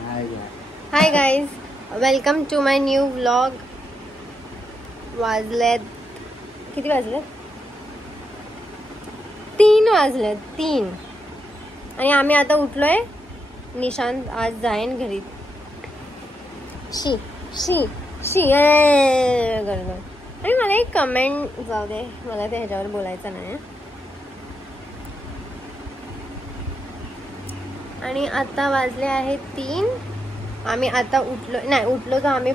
Hi guys, welcome to my new vlog. वाजलेत किती वाजलेत? 3 वाजलेत 3. आणि आम्ही आता उठलोय. निशांत आज जाईन घरी. शी शी शी गरज. आणि मला एक कमेंट जाऊ दे, मला ते ह्याच्यावर बोलायचं नाही. आणि आता वाजले आहेत 3. आम्ही आता उठलो तर आम्ही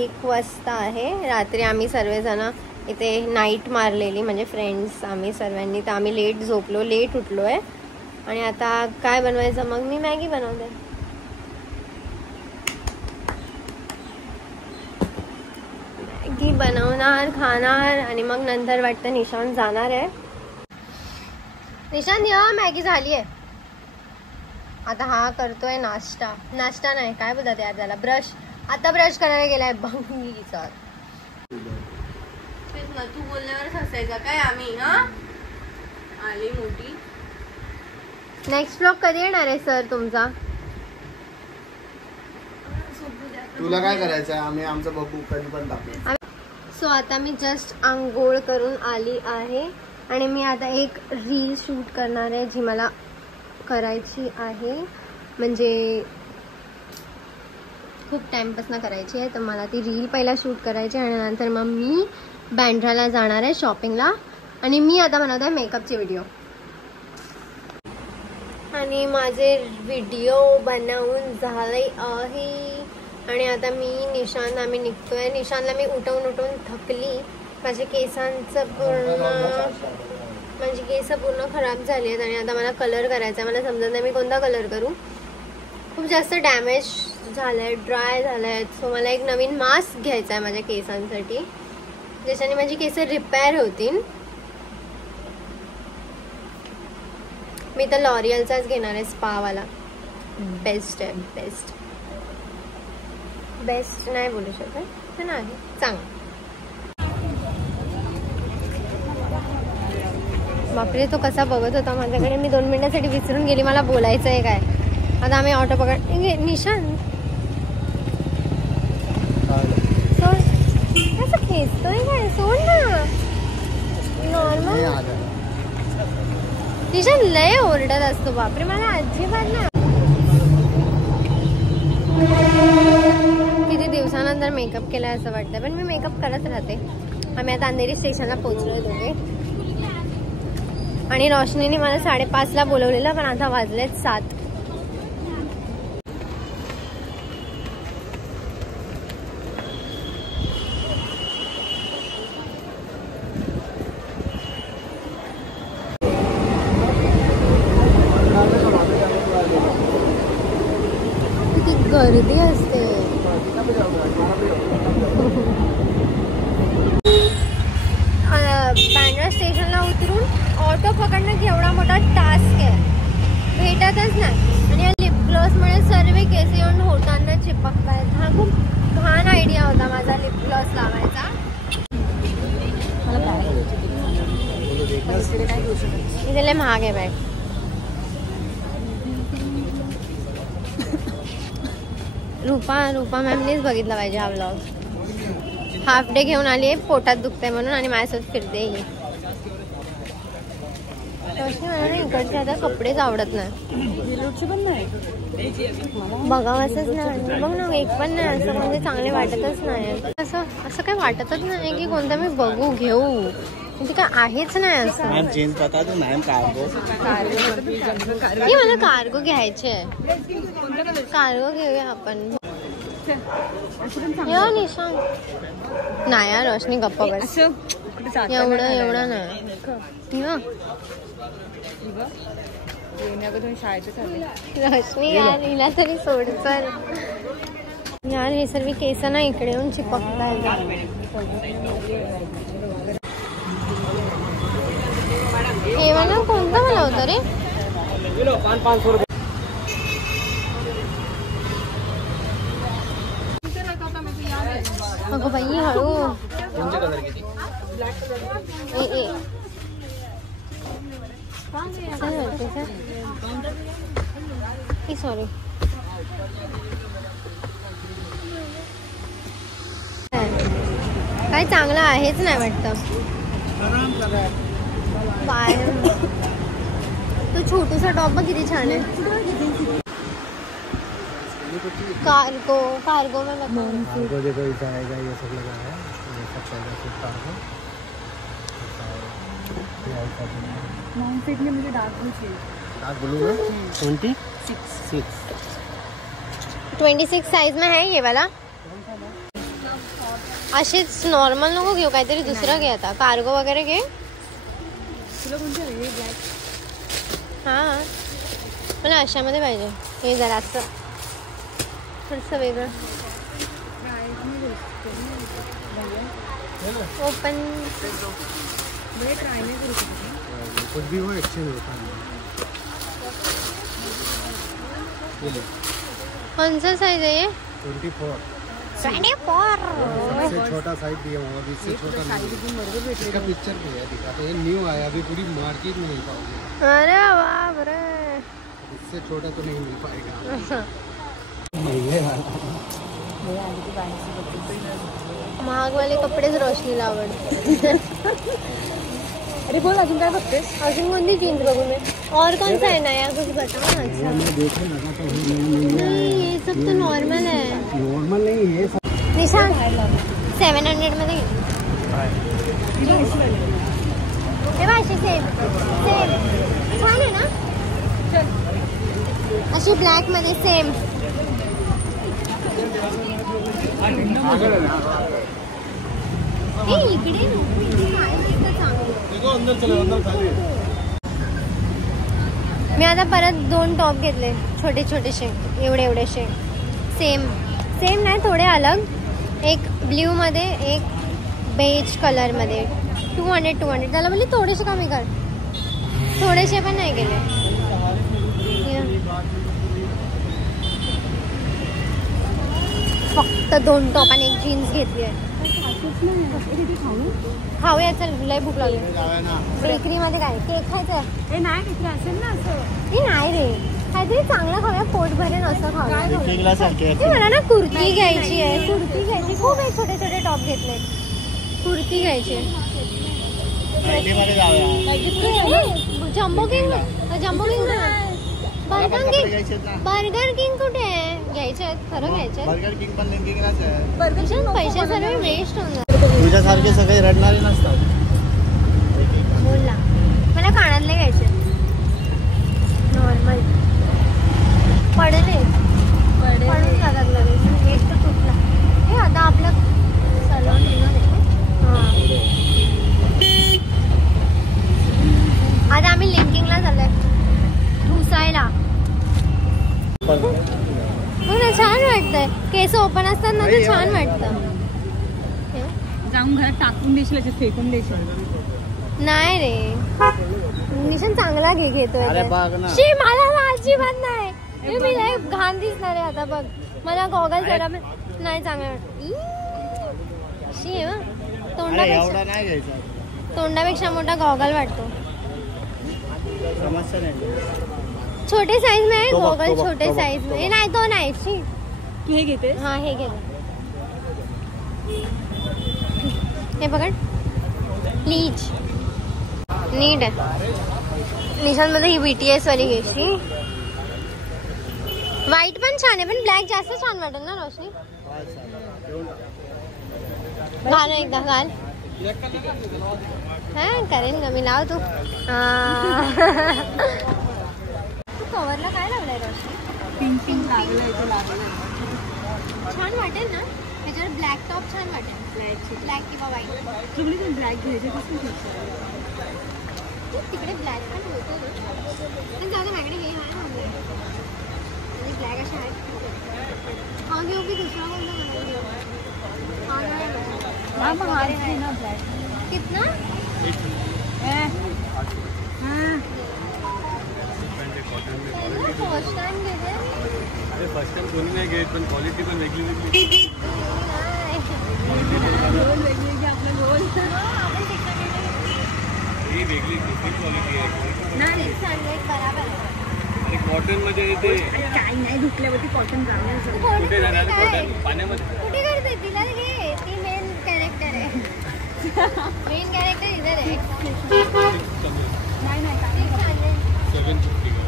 1 वाजता आहे. रात्री आम्ही सर्वजण इथे नाईट मारलेली, म्हणजे फ्रेंड्स आम्ही सर्वांनी. तर आम्ही लेट झोपलो, लेट उठलो आहे. आणि आता काय बनवायचं? मग मी मॅगी बनवते. मॅगी बनवणार, खाणार आणि मग नंतर वाटतं निशांत जाणार आहे. निशांत या, मॅगी झाली आहे. आता हा करतोय नाश्ता. नाश्ता नाही, काय बोलतात यार त्याला, ब्रश. आता ब्रश करायला गेलाय भंगीचा. तू बोलल्यावरच हसायचा काय आम्ही? हा आली मोठी. नेक्स्ट व्लॉग कधी येणार आहे सर तुमचा? तुला काय करायचं? आम्ही आमचं बघू, कधी पण टाकू. सो आता मी जस्ट आंघोळ करून आली आहे आणि मी आता एक रील शूट करणार आहे, जी मला करायची आहे. म्हणजे खूप टाइमपासून करायची आहे. तर मला ती रील पहिला शूट करायची आणि नंतर मग मी बँड्राला जाणार आहे शॉपिंगला. आणि मी आता बनवत आहे मेकअपचे व्हिडिओ. आणि माझे व्हिडिओ बनवून झाले आहे. आणि आता मी निशांत आम्ही निघतोय. निशांतला मी उठवून थकली. माझे केसांचं माझी केस पूर्ण खराब झाली आहेत. आणि आता मला कलर करायचा आहे. मला समजत नाही मी कोणता कलर करू. खूप जास्त डॅमेज झालं आहे, ड्राय झालं आहे. सो मला एक नवीन मास्क घ्यायचा आहे माझ्या केसांसाठी, ज्याच्याने माझी केस रिपेअर होतील. मी तर लॉरियलचाच घेणार आहे, स्पावाला. बेस्ट आहे, बेस्ट. बेस्ट नाही बोलू शकत, पण आहे चांगलं. बापरे, तो कसा बघत होता माझ्याकडे. मी 2 मिनिटासाठी विसरून गेली मला बोलायचं आहे काय. आता आम्ही ऑटो पकड. निशांत सोड, कसं खेचतोय काय? सोड ना, नॉर्मल. निशांत लय ओरडत असतो. बापरे, मला अजिबात ना. किती दिवसानंतर मेकअप केलाय असं वाटतं, पण मी मेकअप करत राहते. आम्ही आता अंधेरी स्टेशनला पोहोचलोय दोघे. आणि रोशनीने मला 5:30ला बोलवलेलं, पण आता वाजलेत 7. किती गर्दी असते. बँड्रा स्टेशनला उतरून ऑटो पकडणं केवढा मोठा टास्क आहे. भेटतच नाही. आणि या लिप ग्लॉसमुळे सर्व केस येऊन होताना चिपकतायत. हा खूप घाण आयडिया होता माझा लिप ग्लॉस लावायचा. इथे लय महाग आहे बॅग. रूपा मॅमनेच बघितला पाहिजे हा व्लॉग. हाफ डे घेऊन आली आहे, पोटात दुखतंय म्हणून. आणि माझ्यासोबत फिरते ही. इकडचे आता कपडेच आवडत नाही. बघावंच नाही. बघ ना, एक पण नाही असं, म्हणजे चांगले वाटतच नाही. असं काही वाटतच नाही की कोणतं मी बघू घेऊ. ते काय आहेच नाही असं. मला कार्गो घ्यायचे आहे. कार्गो घेऊया आपण. निशांत नाही यार, रोशनी गप्प बस. एवढं नाही. रोशनी यार, हिला तरी सोड चल यार. हे सर्व केस ना इकडे येऊन चिपकताय. हे मला कोणता मला होता रे? अगो बाई हळू. सॉरी. काय चांगलं आहेच नाही वाटतं. तो छोटूसा टॉप बघ किती छान आहे. कार्गो कार्गो में कार्गो देखो इधर आएगा, ये सब लगा है, ये सब चलेगा फिर कार्गो. लॉन्ग फिट में मुझे डार्क ब्लू चाहिए. डार्क ब्लू में 26 साइज में है ये वाला. असेच नॉर्मल नको घेऊ, काहीतरी दुसरं घे आता. कार्गो वगैरे घे. तुला कोणतं आहे? ब्लॅक. हां मला अशामध्ये पाहिजे. हे जरा असं थोडंसं वेगळं. ओपन ट्राय नाही करू शकते. कुछ भी हो एक्सचेंज होता है. कौन सा साइज है ये? 24. सबसे छोटा साइज दिया हुआ, अभी इससे छोटा नहीं. इसका पिक्चर भी है दिखाते हैं, न्यू आया अभी, पूरी मार्केट में नहीं पाओगे. अरे बाप रे, इससे छोटा तो नहीं मिल पाएगा. महाग वाले कपडेच रोशनीला आवडते. अरे बोल अजून काय बघतेस? अजून कोणती जीन्स बघू मैं? और कौन सा है नया कुछ बताओ ना. अच्छा नहीं, ये सब तो नॉर्मल है. नॉर्मल नहीं ये सब. निशान 700 मध्ये घे. हे बघ अशी सेम सेम छान आहे ना. अशी ब्लॅक मध्ये सेम. इकडे मी आता परत 2 टॉप घेतले, छोटे छोटेसे, एवढेशे. सेम नाही, थोडे अलग. एक ब्ल्यू मध्ये, एक बेज कलर मध्ये. 200 त्याला बोलली थोडेसे कमी कर. थोडेसे पण नाही गेले. फक्त 2 टॉप आणि एक जीन्स घेतली आहे. खाऊया चल, लय भूक लागली. बेकरी मध्ये काय केक खायचं? हे नाही तिथे असेल ना असं. हे नाही रे, काहीतरी चांगलं खाऊया, पोट भरेन असं खाऊया. मला ना कुर्ती घ्यायची आहे. खूप आहे, छोटे छोटे टॉप घेतले. कुर्ती घ्यायची आहे. जम्बो किंग बर्गर किंग कुठे आहे? घ्यायचे आहेत, खरं घ्यायचे आहेत. बर्गर किंग पण लिंकिंगलाच आहे. पैसे सर्व वेस्ट होऊन जातात. तुझ्यासारखे सगळे रडणारे नसतात. बोल ना, मला कानातले घ्यायचे नॉर्मल. पडले पडून जातात लगेच. एक तर तुटला. हे आता आपलं सलॉन येणार आहे. हां आता आम्ही लिंकिंगला चाललोय धुसायला. हो ना, छान वाटतंय. केस ओपन असतात ना, ते छान वाटतं. जाऊन घरात टाकून देशील, असे फेकून देशील. नाही रे, निशान चांगला घेतोय. अरे बघ ना. शी मला अजिबात नाही. मी लय घाण दिसणार आहे आता. बघ मला गॉगल जरा नाही चांगला. शी आहे तोंडापेक्षा मोठा गॉगल वाटतो. समस्या नाही. छोटे साइज में है गॉगल, छोटे साइज में. नाही तो नाही. शी तू हे घेते? हा हे घे. हे पकड. प्लीज नीट आहे. निशान मध्ये ही BTS वाली घ्यायची. व्हाईट पण छान आहे, पण ब्लॅक जास्त छान वाटेल ना रोशनी. घाल एकदा, घाल. हा करेन ग मी, लाव तू. तू कवरला काय लावलंय रोशनी? पिंक लागलंय. ते लागलंय छान वाटेल ना त्याच्यावर. ब्लॅक टॉप छान वाटेल. ब्लॅक किंवा व्हाईट. तुम्ही पण ब्लॅक घ्यायचे तिकडे ब्लॅक पण होतो पण जाऊ दे. माझ्याकडे हे आहे ना ब्लॅक असे आहेत. हा घेऊ की दुसरा कोणता मला घेऊ? हा ना ब्लॅक. कितना? फर्स्ट टाइम घेते. अरे फर्स्ट टाइम कोणी नाही घेत, पण क्वालिटी पण वेगळी वेगळी. ही वेगळी क्वालिटी आहे. नाही बराबर आहे. कॉटन मध्ये येते. काही नाही, धुतल्यावरती कॉटन जाणार. कुठे जाणार? कॉटन पाण्यामध्ये कुठे करते? तिला घे, ती मेन कॅरेक्टर आहे. मेन कॅरेक्टर इधर आहे. नाही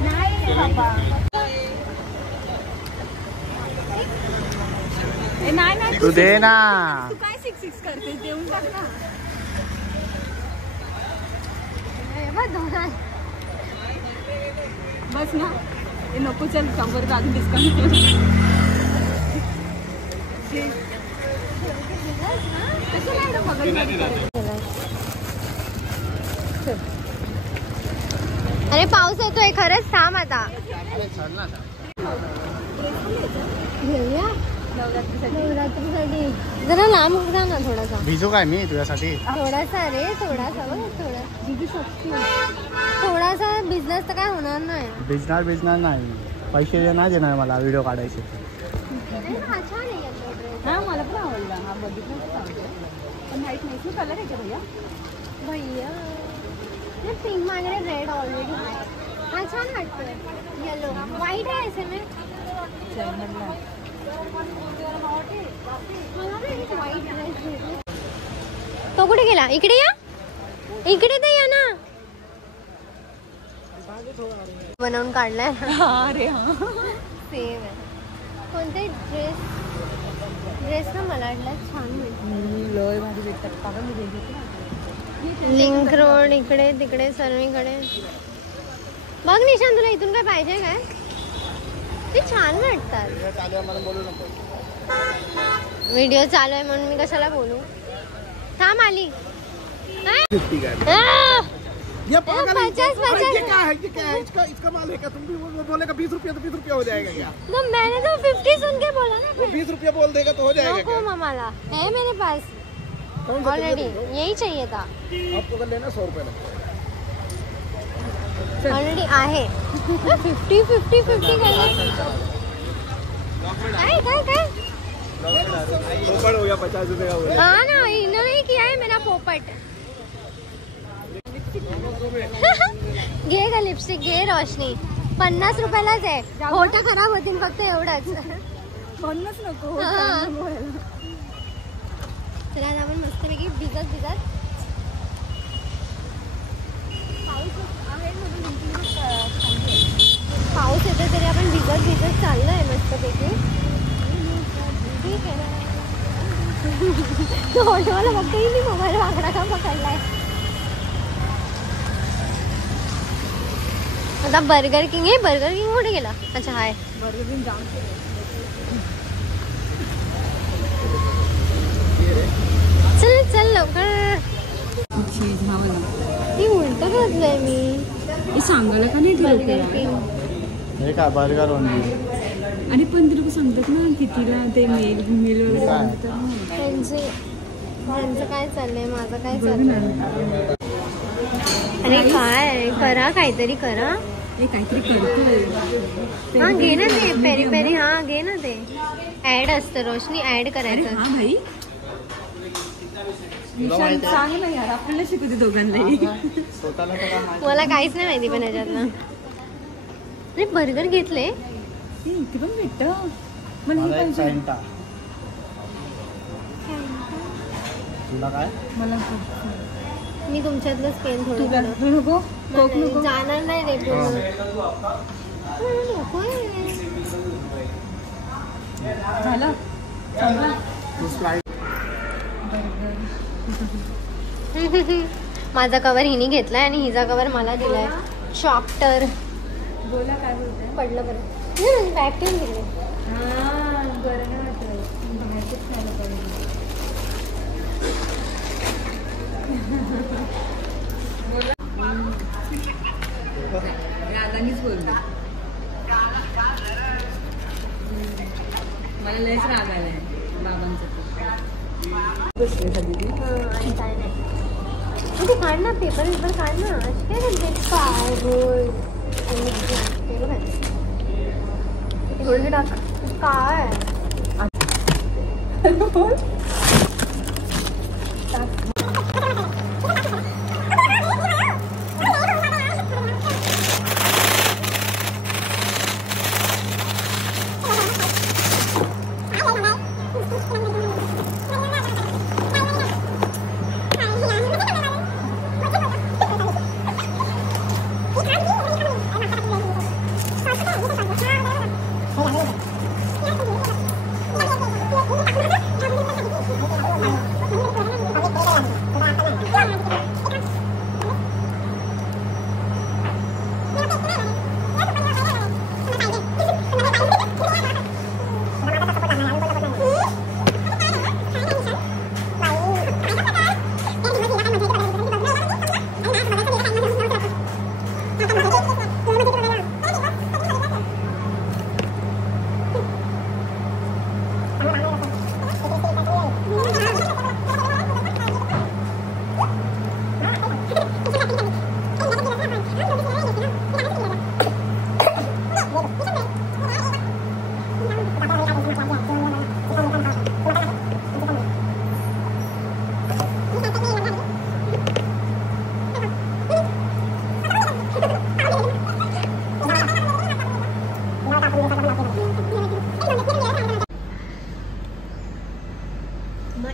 नाही रे बाबा. नाही तू दे ना. तू काय 6 करते देऊन टाक ना. बस ना. हे नको चल शंभर अजून डिस्काउंट. अरे पाऊस येतोय खरंच. थांब आता घेऊया नवरात्रीसाठी. जरा लांब जा ना थोडासा. भिजू काय मी तुझ्यासाठी? थोडासा रे थोडासा बघ थोडा भिजू शकतो. थोडासा भिजलास तर काय होणार नाही. भिजणार नाही. पैसे नाही देणार मला व्हिडिओ काढायचे. हा छान आहे याचा ड्रेस. हा मला पण आवडला. हा बघितलं पण माहित नाही तू कलर आहे का भैया? भैया ये पिंक मागणे रेड ऑलरेडी आहे. हा छान वाटतोय. येलो व्हाईट आहे ऐसे में. तो कुठे गेला? इकडे या. इकडे तर या ना. बनवून काढलाय. अरे हा सेम आहे. कोणते ड्रेस ना मला वाटलं छान मिळतो. लय भारी भेटतात. पागल मी लिंक रोड इकडे तिकडे सर्वीकडे. बघ निशान तुला इथून काय पाहिजे काय? ते छान वाटतात. व्हिडिओ चालू आहे म्हणून मी कशाला बोलू. थांब आली. ये 50 क्या है? इसका माल है क्या? तुम भी वो बोलेगा 20 रुपया तो 20 रुपया हो जाएगा क्या? तो मैंने तो 50 सुन के बोला ना. वो 20 रुपया बोल देगा तो हो जाएगा नको क्या? मामाला है मेरे पास ऑलरेडी. यही चाहिए था. आपको अगर लेना 100 रुपया लगता ऑलरेडी आहे. 50 काय काय काय पोपट हो गया 50 रुपये का. हाँ ना इन्होंने किया है मेरा पोपट. घे का लिपस्टिक घे रोशनी. 50 रुपयालाच आहे. होठं खराब होतील फक्त एवढंच. म्हणूनच नको. हा. चला आता आपण मस्तपैकी भिजत पाऊस येतो तरी आपण भिजत चाललोय मस्तपैकी. ठीक आहे ना. तो ऑटोवाला फक्त मी मोबाईल वाकडा का पकडलाय. आता बर्गर किंग आहे. बर्गर किंग कुठे गेला? अच्छा हाय. बर्गर किंग जाम चल लवकर. चीज हा मला ती उलट घातलंय मी. हे सांगायला का नाही बर्गर ठेवलं? किंग हे काय बर्गर ओनली. आणि पण ते लोक सांगतात ना कितीला ते मेल वगैरे काय? बनवतात. त्यांचं काय चाललंय माझं काय चाललंय. अरे काय करा काहीतरी करा. हे काहीतरी करतोय. हा घे ना ते पेरी पेरी. हा घे ना ते. ऍड असतं रोशनी. ऍड अरे करायचं. हा भाई निशांत सांग ना यार आपल्याला शिकू दे दोघांनाही. स्वतःला तर काय माहिती. मला काहीच नाही माहिती पण याच्यातलं. अरे बर्गर घेतले. हे इथे पण भेटतं. मला हे मला एक पाहिजे. फॅन्टा. तुला काय? मला मी तुमच्यातलं स्पेन तुला थोडं तू नको कोक नको. जाणार नाही रे पूर्ण. नकोय. झालं संपलं. तू स्लाइड. माझा कवर हिने घेतलाय आणि हिचा कवर मला दिलाय. शॉक्टर बोला काय बोलताय? पडलं बरं. बॅग ठेवून गेले. हा बरं नाही वाटत. बाहेरचंच खायला पाहिजे. रागानीच बोलले. मला लयच राग आलाय बाबांचा. आणि काय नाही. तू काढ ना पेपर काढ ना. अशी काय करते थोडे टाक. काय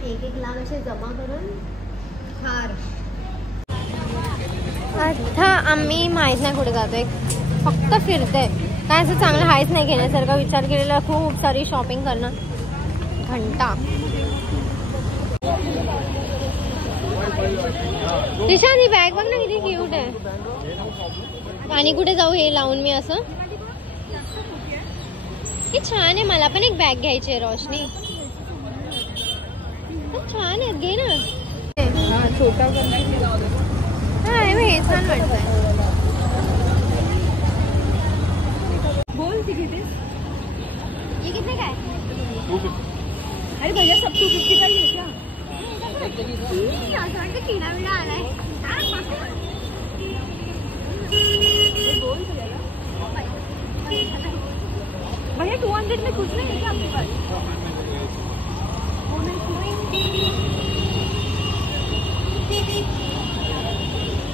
1 लाख असे जमा करून हार. आता आम्ही माहीत नाही कुठे जातोय, फक्त फिरतोय. काय असं चांगलं हायच नाही घेण्यासारखा विचार केलेला, खूप सारी शॉपिंग करणं. घंटा निशान ही बॅग बघ ना किती क्यूट आहे. आणि कुठे जाऊ हे लावून मी असं. हे छान आहे, मला पण एक बॅग घ्यायची आहे रोशनी. छान आहे, घे ना. छोटा हा हे छान वाटतंय. बोल ती किती. ये कितने का है? अरे भैया सब 250 का ही है क्या? किडा विडा आलाय. भैया 200 में कुछ नहीं है क्या आपके पास?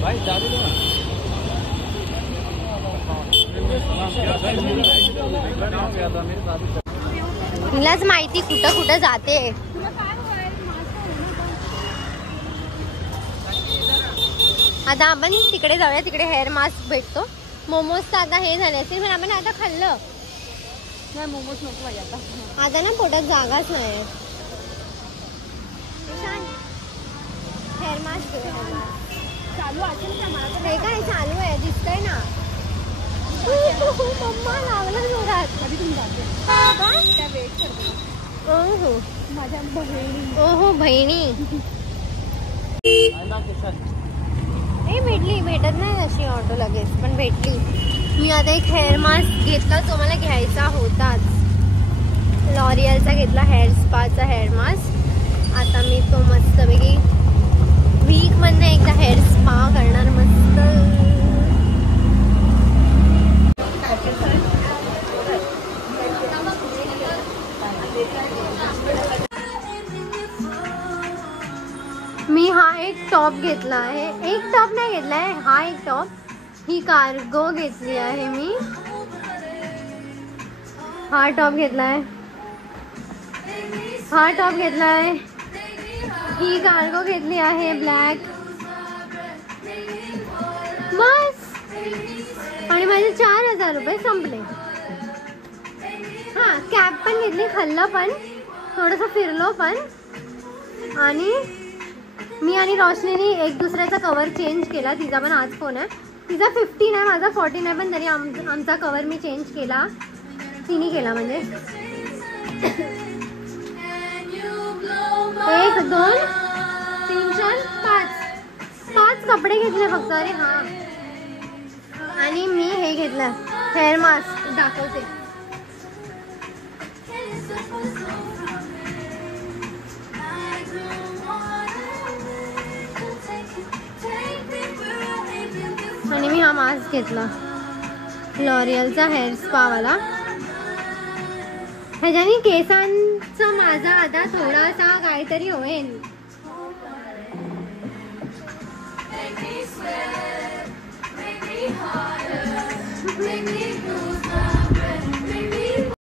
भाई चालू दो ना. तिलाच माहिती कुठं कुठं जाते. आता आपण तिकडे जाऊया, तिकडे हेअर मास्क भेटतो. मोमोज तर आता हे झाले असतील, पण आपण आता खाल्लं नाही. मोमोज नको भाई आता. आता ना पोटात जागाच नाही. हेअर मास्क चालू असेल का मला तर हे काय चालू आहे दिसतंय ना. मम्मा लावलं जोरात. कधी तुम्ही जाते त्या वेट करते ओहो माझ्या बहिणी. ओहो बहिणी. हे भेटत नाही अशी ऑटो लगेच, पण भेटली. मी आता एक हेअर मास्क घेतला, तो मला घ्यायचा होताच. लॉरियलचा घेतला, हेअर स्पाचा हेअर मास्क. आता मी तो मस्तपैकी वीक मधनं एकदा हेअर स्पा करणार मस्त. मी हा एक टॉप घेतला आहे. एक टॉप नाही घेतलाय, हा एक टॉप. ही कार्गो घेतली आहे मी. हा टॉप घेतलाय, हा टॉप घेतलाय. ही कार्गो घेतली आहे ब्लॅक. बस. आणि माझे 4000 रुपये संपले. हा कॅप पण घेतली, खाल्लं पण, थोडंसं फिरलो पण. आणि मी आणि रोशनीने एक दुसऱ्याचा कवर चेंज केला. तिचा पण आज फोन आहे. तिचा 15 आहे, माझा 14 आहे, पण तरी आमचा कवर मी चेंज केला. तिने केला म्हणजे. 1 2 3 4 5 कपडे घेतले फक्त. अरे हा. आणि मी हे घेतलं हेअर मास्क, दाखवते. आणि मी हा मास्क घेतला लॉरियलचा हेअर स्पावाला. ह्याच्याने केसांचा माझा आता थोडासा काहीतरी होईल. Make me sweat, make me harder, make me lose